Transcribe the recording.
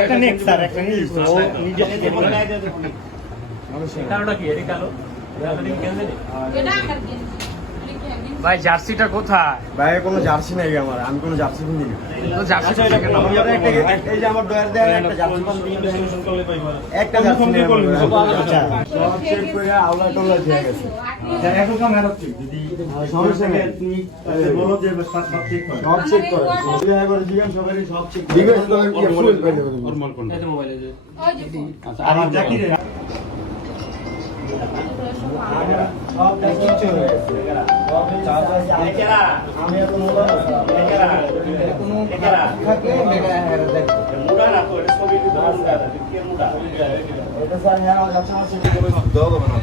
একটা নেক স্যার, একটা নিয়ে ও নিজে থেকে বলে। কালোটা কি এটা কালো? এটা আমার দিন। ভাই জার্সিটা কোথায়? ভাই কোনো জার্সি নাই আমার, আমি কোনো জার্সি কিনি না। তো জার্সি আচ্ছা, এটা কেন? আমার এই যে আমার ডয়ার দেন একটা জার্সি পান দিন, একটা জার্সি নেই আমার। আচ্ছা সব চেক করে আউলা টলা দিয়ে গেছে। এখন ক্যামেরা ঠিক দিদি সমস্যা নেই, তুমি বলো যে সব চেক করো, সব চেক করো, দেখা করে জিজ্ঞাসা সবারই সব চেক জিজ্ঞাসা করে কি ফুল করে দেব ওর মন কোন এই মোবাইলে যে ওই যে ফোন। আচ্ছা আর জাকির সব কিছু হয়ে গেছে। একেরা আমি এত মোটা না, একেরা কোনো থাকলে মেগা হেরে দেখ মোটা না তো, এটা ছবি মুটা কি মুটা এটা স্যার হ্যাঁ যাচ্ছে আমার সেটা করে দাও না।